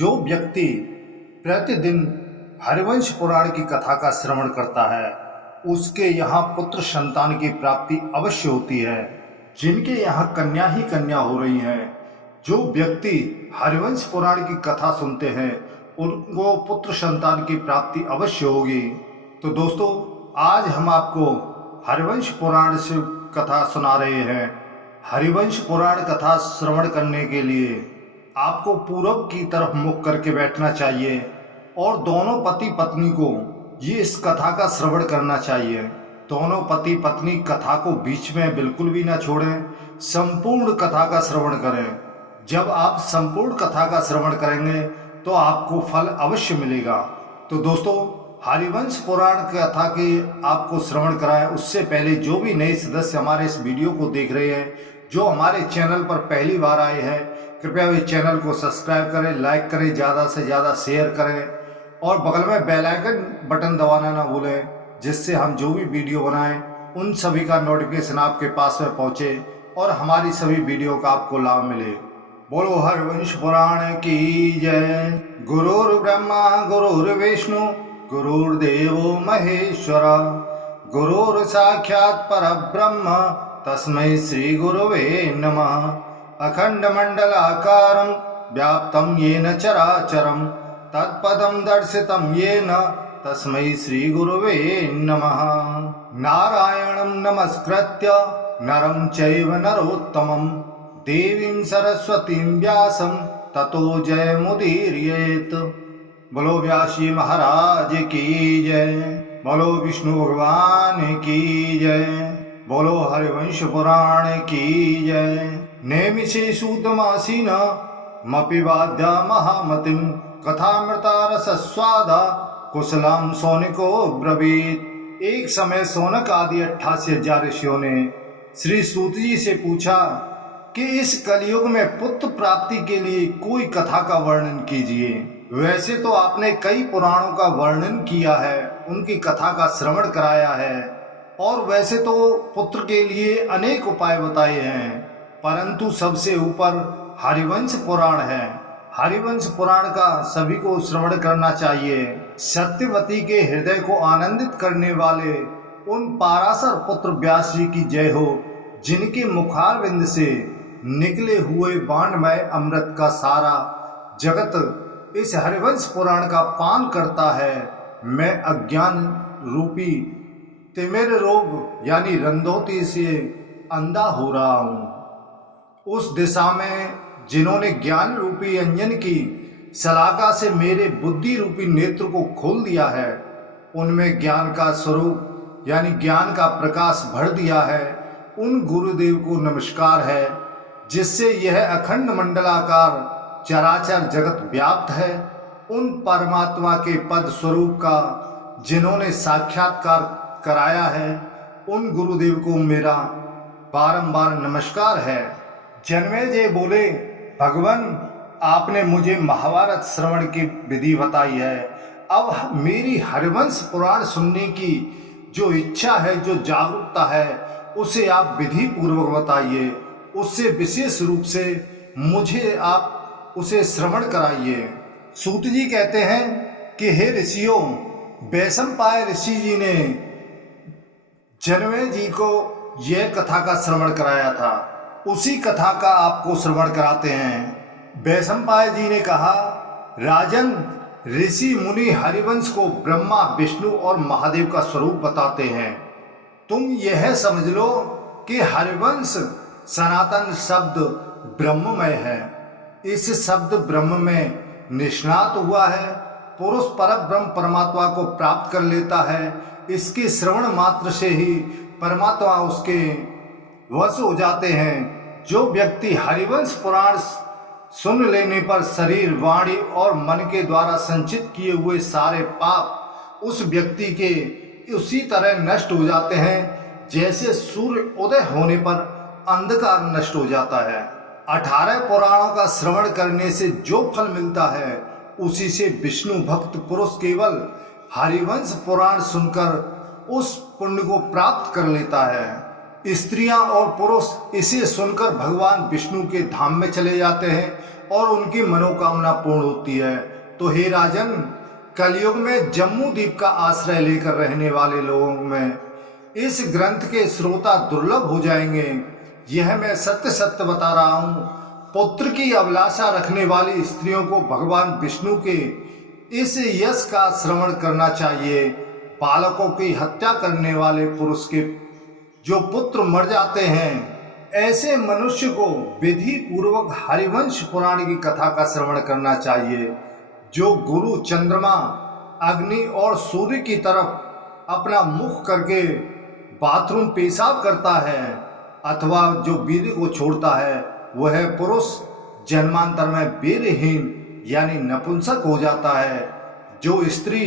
जो व्यक्ति प्रतिदिन हरिवंश पुराण की कथा का श्रवण करता है उसके यहाँ पुत्र संतान की प्राप्ति अवश्य होती है। जिनके यहाँ कन्या ही कन्या हो रही है, जो व्यक्ति हरिवंश पुराण की कथा सुनते हैं उनको पुत्र संतान की प्राप्ति अवश्य होगी। तो दोस्तों, आज हम आपको हरिवंश पुराण से कथा सुना रहे हैं। हरिवंश पुराण कथा श्रवण करने के लिए आपको पूरब की तरफ मुख करके बैठना चाहिए और दोनों पति पत्नी को ये इस कथा का श्रवण करना चाहिए। दोनों पति पत्नी कथा को बीच में बिल्कुल भी ना छोड़ें, संपूर्ण कथा का श्रवण करें। जब आप संपूर्ण कथा का श्रवण करेंगे तो आपको फल अवश्य मिलेगा। तो दोस्तों, हरिवंश पुराण कथा के आपको श्रवण कराएं उससे पहले जो भी नए सदस्य हमारे इस वीडियो को देख रहे हैं, जो हमारे चैनल पर पहली बार आए हैं, कृपया इस चैनल को सब्सक्राइब करें, लाइक करें, ज़्यादा से ज़्यादा शेयर करें और बगल में बेल आइकन बटन दबाना ना भूलें, जिससे हम जो भी वीडियो बनाएं उन सभी का नोटिफिकेशन आपके पास में पहुंचे और हमारी सभी वीडियो का आपको लाभ मिले। बोलो हरिवंश पुराण की जय। गुरुर्ब्रह्मा गुरुर्विष्णु गुरुर्देवो महेश्वर, गुरुर् साक्षात् परब्रह्म तस्मै श्री गुरुवे नमः। अखंडमंडलाकारं व्याप्तं येन चराचरं तत्पदं दर्शितं येन तस्मै श्री गुरुवे नमः। नारायणं नमस्कृत्य नरं चैव नरोत्तमं देवीं सरस्वतीं व्यासं ततो जयमुदीरयेत्। बोलो व्यास जी महाराज की जय। बोलो विष्णु भगवान की जय। बोलो हरिवंश पुराण की जय। नेमिषे सूतमासीन मपि वाद्या महामतिं कथामृता रसस्वादा कुशलम सौनिको ब्रवीत। एक समय सौनक आदि 88,000 ऋषियों ने श्री सूत जी से पूछा कि इस कलयुग में पुत्र प्राप्ति के लिए कोई कथा का वर्णन कीजिए। वैसे तो आपने कई पुराणों का वर्णन किया है, उनकी कथा का श्रवण कराया है और वैसे तो पुत्र के लिए अनेक उपाय बताए हैं, परंतु सबसे ऊपर हरिवंश पुराण है। हरिवंश पुराण का सभी को श्रवण करना चाहिए। सत्यवती के हृदय को आनंदित करने वाले उन पाराशर पुत्र व्यास जी की जय हो, जिनके मुखारविंद से निकले हुए बाणमय अमृत का सारा जगत इस हरिवंश पुराण का पान करता है। मैं अज्ञान रूपी तिमिर रोग यानी रंधोती से अंधा हो रहा हूँ। उस दिशा में जिन्होंने ज्ञान रूपी अंजन की शलाका से मेरे बुद्धि रूपी नेत्र को खोल दिया है, उनमें ज्ञान का स्वरूप यानी ज्ञान का प्रकाश भर दिया है, उन गुरुदेव को नमस्कार है जिससे यह अखंड मंडलाकार चराचर जगत व्याप्त है। उन परमात्मा के पद स्वरूप का जिन्होंने साक्षात्कार कराया है, उन गुरुदेव को मेरा बारंबार नमस्कार है। जन्मेजय बोले, भगवान आपने मुझे महाभारत श्रवण की विधि बताई है, अब मेरी हरिवंश पुराण सुनने की जो इच्छा है, जो जागरूकता है, उसे आप विधि पूर्वक बताइए। उससे विशेष रूप से मुझे आप उसे श्रवण कराइए। सूत जी कहते हैं कि हे ऋषियों, वैशंपायन ऋषि जी ने जनमेजय जी को यह कथा का श्रवण कराया था, उसी कथा का आपको श्रवण कराते हैं। वैशंपायन जी ने कहा, राजन, ऋषि मुनि हरिवंश को ब्रह्मा विष्णु और महादेव का स्वरूप बताते हैं। तुम यह समझ लो कि हरिवंश सनातन शब्द ब्रह्ममय है। इस शब्द ब्रह्म में निष्णात हुआ है, पुरुष परब्रह्म परमात्मा को प्राप्त कर लेता है। इसके श्रवण मात्र से ही परमात्मा उसके वश हो जाते हैं। जो व्यक्ति हरिवंश पुराण सुन लेने पर शरीर, वाणी और मन के द्वारा संचित किए हुए सारे पाप उस व्यक्ति के उसी तरह नष्ट हो जाते हैं जैसे सूर्य उदय होने पर अंधकार नष्ट हो जाता है। 18 पुराणों का श्रवण करने से जो फल मिलता है, उसी से विष्णु भक्त पुरुष केवल हरिवंश पुराण सुनकर उस पुण्य को प्राप्त कर लेता है। स्त्रियां और पुरुष इसे सुनकर भगवान विष्णु के धाम में चले जाते हैं और उनकी मनोकामना पूर्ण होती है। तो हे राजन, कलयुग में जम्मू द्वीप का आश्रय लेकर रहने वाले लोगों में इस ग्रंथ के श्रोता दुर्लभ हो जाएंगे। यह मैं सत्य सत्य बता रहा हूँ। पुत्र की अभिलाषा रखने वाली स्त्रियों को भगवान विष्णु के इस यश का श्रवण करना चाहिए। बालकों की हत्या करने वाले पुरुष के जो पुत्र मर जाते हैं, ऐसे मनुष्य को विधि पूर्वक हरिवंश पुराण की कथा का श्रवण करना चाहिए। जो गुरु चंद्रमा, अग्नि और सूर्य की तरफ अपना मुख करके बाथरूम पेशाब करता है अथवा जो वीर्य को छोड़ता है, वह पुरुष जन्मांतर में वीर्यहीन यानी नपुंसक हो जाता है। जो स्त्री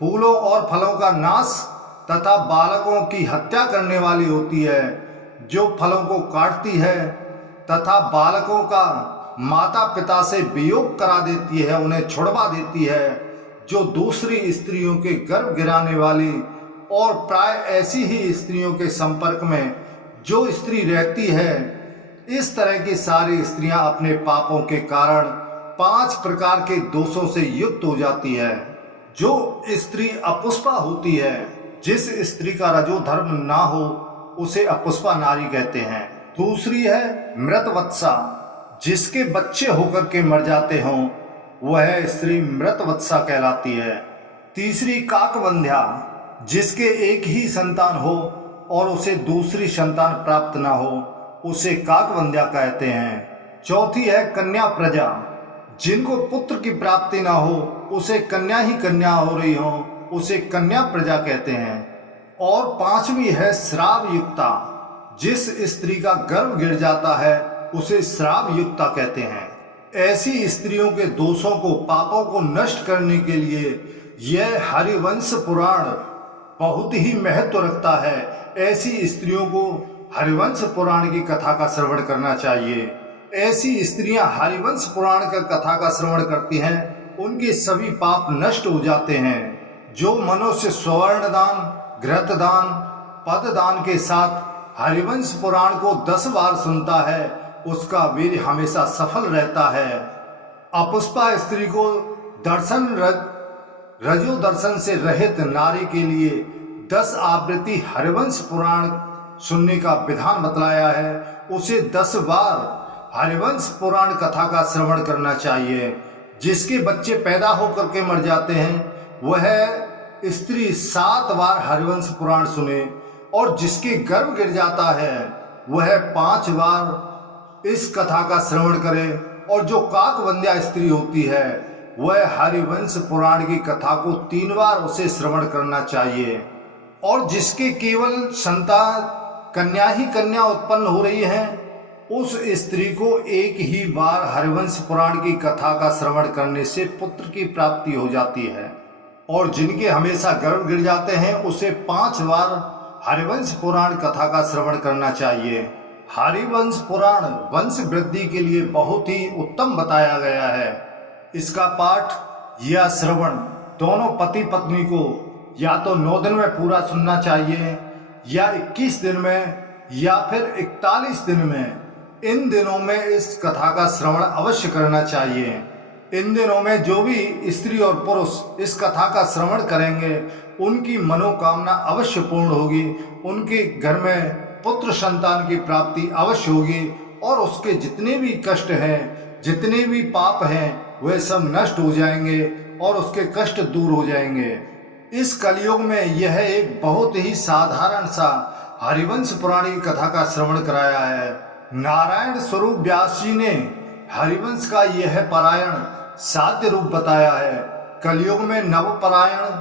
फूलों और फलों का नाश तथा बालकों की हत्या करने वाली होती है, जो फलों को काटती है तथा बालकों का माता पिता से वियोग करा देती है, उन्हें छुड़वा देती है, जो दूसरी स्त्रियों के गर्भ गिराने वाली और प्राय ऐसी ही स्त्रियों के संपर्क में जो स्त्री रहती है, इस तरह की सारी स्त्रियां अपने पापों के कारण 5 प्रकार के दोषों से युक्त हो जाती है। जो स्त्री अपुष्पा होती है, जिस स्त्री का रजो धर्म ना हो, उसे अपुष्पा नारी कहते हैं। दूसरी है मृतवत्सा, जिसके बच्चे होकर के मर जाते हों, वह स्त्री मृतवत्सा कहलाती है। तीसरी काकवंध्या, जिसके एक ही संतान हो और उसे दूसरी संतान प्राप्त ना हो, उसे काकवंध्या कहते हैं। चौथी है कन्या प्रजा, जिनको पुत्र की प्राप्ति ना हो, उसे कन्या ही कन्या हो रही हो, उसे कन्या प्रजा कहते हैं। और पांचवी है श्राव युक्ता, जिस स्त्री का गर्भ गिर जाता है उसे श्राव युक्ता कहते हैं। ऐसी स्त्रियों के दोषों को, पापों को नष्ट करने के लिए यह हरिवंश पुराण बहुत ही महत्व रखता है। ऐसी स्त्रियों को हरिवंश पुराण की कथा का श्रवण करना चाहिए। ऐसी स्त्रियां हरिवंश पुराण का कथा का श्रवण करती हैं, उनके सभी पाप नष्ट हो जाते हैं। जो मनुष्य स्वर्ण दान, घृत दान, पद दान के साथ हरिवंश पुराण को 10 बार सुनता है, उसका वीर हमेशा सफल रहता है। अपुष्पा स्त्री को रजो दर्शन से रहित नारी के लिए 10 आवृत्ति हरिवंश पुराण सुनने का विधान बतलाया है। उसे 10 बार हरिवंश पुराण कथा का श्रवण करना चाहिए। जिसके बच्चे पैदा होकर के मर जाते हैं, वह स्त्री 7 बार हरिवंश पुराण सुने, और जिसके गर्भ गिर जाता है वह 5 बार इस कथा का श्रवण करे। और जो काकवंध्या स्त्री होती है, वह हरिवंश पुराण की कथा को 3 बार उसे श्रवण करना चाहिए। और जिसके केवल संतान कन्या ही कन्या उत्पन्न हो रही है, उस स्त्री को एक ही बार हरिवंश पुराण की कथा का श्रवण करने से पुत्र की प्राप्ति हो जाती है। और जिनके हमेशा गर्भ गिर जाते हैं, उसे 5 बार हरिवंश पुराण कथा का श्रवण करना चाहिए। हरिवंश पुराण वंश वृद्धि के लिए बहुत ही उत्तम बताया गया है। इसका पाठ या श्रवण दोनों पति पत्नी को या तो 9 दिन में पूरा सुनना चाहिए, या 21 दिन में, या फिर 41 दिन में। इन दिनों में इस कथा का श्रवण अवश्य करना चाहिए। इन दिनों में जो भी स्त्री और पुरुष इस कथा का श्रवण करेंगे, उनकी मनोकामना अवश्य पूर्ण होगी। उनके घर में पुत्र संतान की प्राप्ति अवश्य होगी, और उसके जितने भी कष्ट हैं, जितने भी पाप हैं, वे सब नष्ट हो जाएंगे और उसके कष्ट दूर हो जाएंगे। इस कलयुग में यह एक बहुत ही साधारण सा हरिवंश पुराण की कथा का श्रवण कराया है। नारायण स्वरूप व्यास जी ने हरिवंश का यह पारायण साध्य रूप बताया है। कलयुग में नवपरायण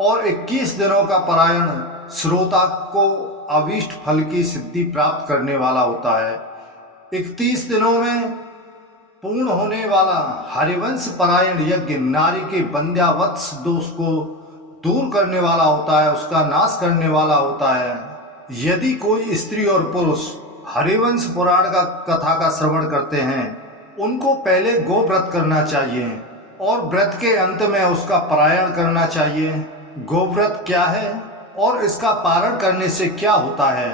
और 21 दिनों का पारायण श्रोता को अभीष्ट फल की सिद्धि प्राप्त करने वाला होता है। 31 दिनों में पूर्ण होने वाला हरिवंश पारायण यज्ञ नारी के बंध्यावत्स दोष को दूर करने वाला होता है, उसका नाश करने वाला होता है। यदि कोई स्त्री और पुरुष हरिवंश पुराण का कथा का श्रवण करते हैं, उनको पहले गो व्रत करना चाहिए और व्रत के अंत में उसका पारायण करना चाहिए। गो व्रत क्या है और इसका पारण करने से क्या होता है,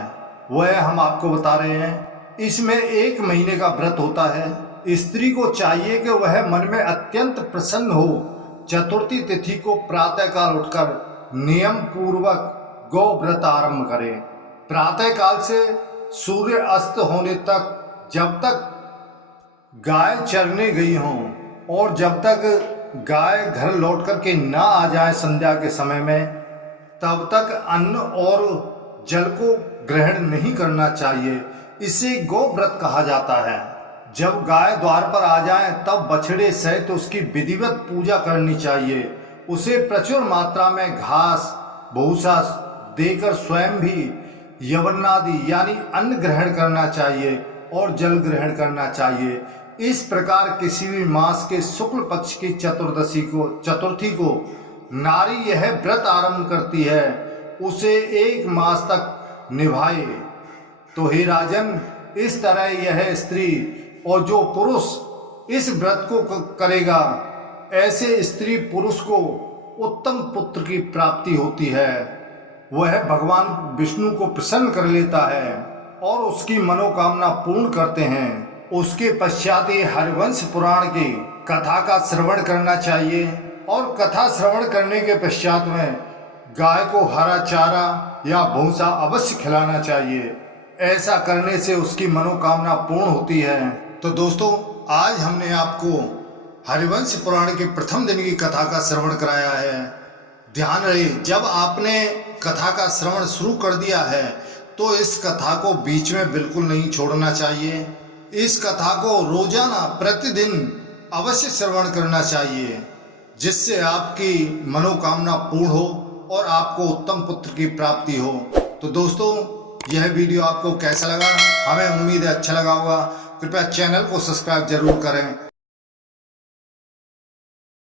वह हम आपको बता रहे हैं। इसमें 1 महीने का व्रत होता है। स्त्री को चाहिए कि वह मन में अत्यंत प्रसन्न हो। चतुर्थी तिथि को प्रातःकाल उठकर नियम पूर्वक गौ व्रत आरंभ करें। प्रातःकाल से सूर्य अस्त होने तक, जब तक गाय चरने गई हों और जब तक गाय घर लौट कर के ना आ जाए संध्या के समय में, तब तक अन्न और जल को ग्रहण नहीं करना चाहिए। इसे गौ व्रत कहा जाता है। जब गाय द्वार पर आ जाए तब बछड़े सहित उसकी विधिवत पूजा करनी चाहिए। उसे प्रचुर मात्रा में घास भूसा देकर स्वयं भी यवनादि यानी अन्न ग्रहण करना चाहिए और जल ग्रहण करना चाहिए। इस प्रकार किसी भी मास के शुक्ल पक्ष की चतुर्थी को नारी यह व्रत आरंभ करती है, उसे 1 मास तक निभाए। तो हे राजन, इस तरह यह स्त्री और जो पुरुष इस व्रत को करेगा, ऐसे स्त्री पुरुष को उत्तम पुत्र की प्राप्ति होती है। वह भगवान विष्णु को प्रसन्न कर लेता है और उसकी मनोकामना पूर्ण करते हैं। उसके पश्चात ये हरिवंश पुराण की कथा का श्रवण करना चाहिए और कथा श्रवण करने के पश्चात में गाय को हरा चारा या भूसा अवश्य खिलाना चाहिए। ऐसा करने से उसकी मनोकामना पूर्ण होती है। तो दोस्तों, आज हमने आपको हरिवंश पुराण के प्रथम दिन की कथा का श्रवण कराया है। ध्यान रहे, जब आपने कथा का श्रवण शुरू कर दिया है तो इस कथा को बीच में बिल्कुल नहीं छोड़ना चाहिए। इस कथा को रोजाना प्रतिदिन अवश्य श्रवण करना चाहिए, जिससे आपकी मनोकामना पूर्ण हो और आपको उत्तम पुत्र की प्राप्ति हो। तो दोस्तों, यह वीडियो आपको कैसा लगा? हमें उम्मीद है अच्छा लगा होगा। कृपया चैनल को सब्सक्राइब जरूर करें।